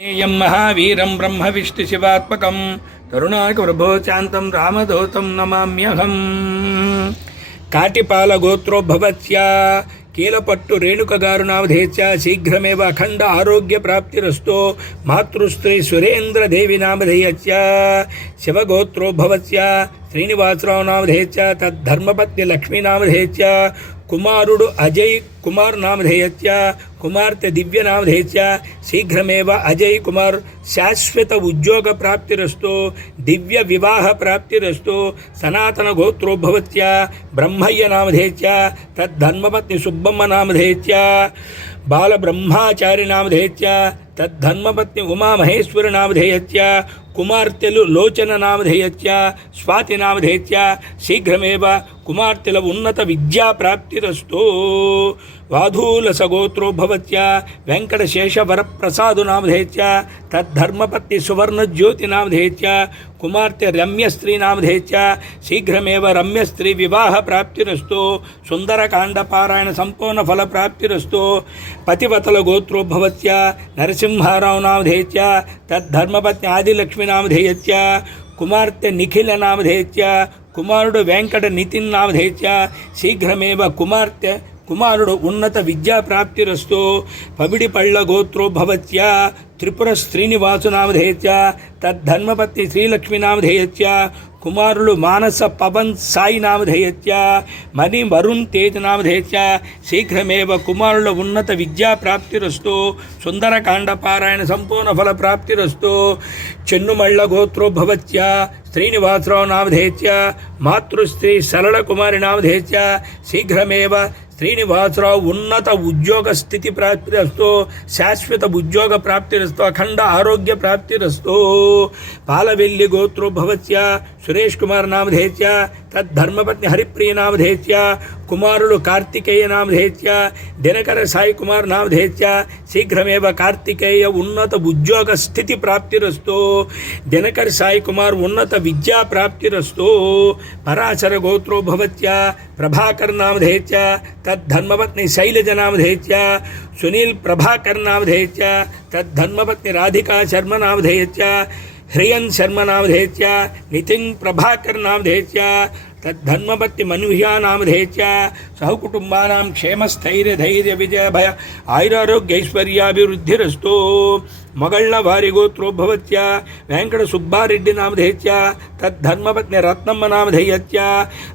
ेयं महावीरं ब्रह्मविष्णुशिवात्मकं करुणाकरभोचान्तं रामदूतं नमाम्यहम्। काटिपालगोत्रोद्भवस्य कीलपट्टु रेणुकगारु नामधेयस्य शीघ्रमेव अखण्ड आरोग्यप्राप्तिरस्तु। मातृश्री सुरेन्द्रदेवी नामधेयस्य शिवगोत्रोद्भवस्य श्रीनिवासराव नामधेयस्य तद्धर्मपत्नी लक्ष्मी नामधेयस्य कुमारुडु अजय कुमार नामधेयस्य कुमार्ते दिव्य नामधेयस्य शीघ्रमेव अजय कुमार शाश्वत उद्योग प्राप्तिरस्तु। दिव्य विवाह प्राप्तिरस्तु। सनातन गोत्रोद्भवस्य ब्रह्मय्य नामधेयस्य तद्धर्मपत्नी सुब्बम्म नामधेयस्य बाल ब्रह्माचार्य नामधेयस्य तद्धर्मपत्नी उमा महेश्वर नामधेयस्य कुमार्तेलु लोचन नामधेयस्य स्वाति नामधेयस्य शीघ्रमेव कुमार्तेल उन्नत विद्या प्राप्तिरस्तु। वाधूलसगोत्रोद्भवस्य वेंकटशेषवरप्रसाद नामधेयस्य तद्धर्मपत्नी सुवर्णज्योति नामधेयस्य कुमार्ते रम्यस्त्री नामधेयस्य शीघ्रमेव रम्यस्त्री विवाह प्राप्तिरस्तु। सुंदरकांडपारायण संपूर्ण फल प्राप्तिरस्तु। पतिवतल गोत्रोद्भवस्य नरसिंहराव नामधेयस्य तद्धर्मपत्नी आदिलक्ष्मी नामधेयस्य कुमार्ते निखिल नामधेयस्य कुमारुडु वेंकट नितिन नामधेयस्य शीघ्रमेव कुमार्ते कुमारुडु उन्नत विद्या प्राप्तिरस्तु। पविडिपल्ल गोत्रोद्भवस्य त्रिपुर श्रीनिवास नामधेयस्य तद्धर्मपत्नी श्रीलक्ष्मी नामधेयस्य कुमारुलु मानस पवन साई नामधेयस्य मणि वरुण तेज नामधेयस्य शीघ्रमेव कुमारुलु उन्नत विद्या प्राप्तिरस्तु। सुंदरकांडपारायण संपूर्ण फल प्राप्तिरस्तु। चेन्नुमल्ल गोत्रोद्भवस्य श्रीनिवासराव नामधेयस्य मातृश्री सरल कुमारी नामधेयस्य शीघ्रमेव श्रीनिवासराव उन्नत उद्योग स्थिति प्राप्तिरस्तु। शाश्वत उद्योग प्राप्तिरस्तु। अखंड आरोग्य प्राप्तिरस्तु। पालवेल्ली गोत्रोद्भवस्य सुरेश कुमार नामधेयस्य तद्धर्मपत्नी हरिप्रिय नामधेयस्य कुमारुलु कार्तिकेय नामधेयस्य दिनकर साई कुमार नामधेयस्य शीघ्रमेव कार्तिकेय उन्नत उद्योग स्थिति प्राप्तिरस्तु। दिनकर साई कुमार उन्नत विद्या प्राप्तिरस्तु। पराशर गोत्रोद्भवस्य प्रभाकर नामधेयस्य तद्धर्मपत्नी शैलज नामधेयस्य सुनील प्रभाकर नामधेयस्य तद्धर्मपत्नी राधिका शर्मा नामधेयस्य ह्रियन शर्मा नामधेयस्य नितिन प्रभाकर नामधेयस्य तद्धर्मपत्नी मनुह्या नामधेयस्य सहकुटुंबानां क्षेमस्थैर्य धैर्य विजय भय आयुरारोग्यैश्वर्याभिवृद्धिरस्तु। मगळ्ळवारि गोत्रोद्भवस्य वेंकट सुब्बारेड्डी नामधेयस्य तद्धर्मपत्नी रत्नम्म नामधेयस्य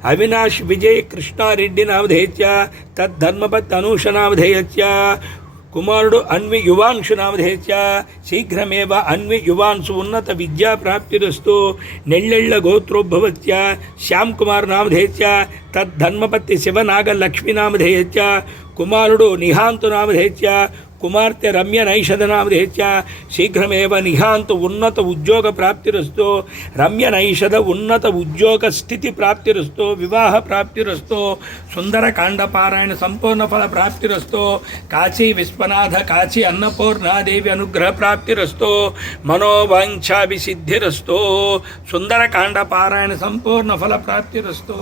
अविनाश विजय कृष्णारेड्डी नामधेयस्य तद्धर्मपत्नी अनूष नामधेयस्य कुमारुडु अन्वि युवांशु नामधेयस्य शीघ्रमेव अन्वि युवांशु उन्नत विद्या प्राप्तिरस्तु। नेल्लेळ्ळ गोत्रोद्भवस्य श्याम कुमार नामधेयस्य तद्धर्मपत्नी शिवनागलक्ष्मी नामधेयस्य कुमारुडु निहांतु नामधेयस्य कुमार्ते रम्य नैषद नामधेयस्य शीघ्रमेव निहांत उन्नत उद्योग प्राप्तिरस्तु। रम्य नैषद उन्नत उद्योग स्थिति प्राप्तिरस्तु। विवाह प्राप्तिरस्तु। सुंदर कांडपारायण संपूर्ण फल प्राप्तिरस्तु। काशी विश्वनाथ काशी अन्नपूर्णा देवी अनुग्रह प्राप्तिरस्तु। मनोवांछाभिसिद्धिरस्तु। सुंदर कांडपारायण संपूर्ण फल प्राप्तिरस्तु।